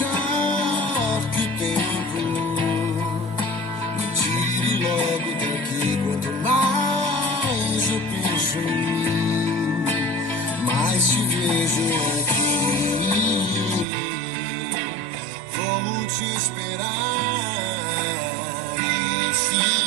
deixar que o tempo me tire logo daqui. Quanto mais eu penso em mim, mais te vejo aqui. Vou te esperar e se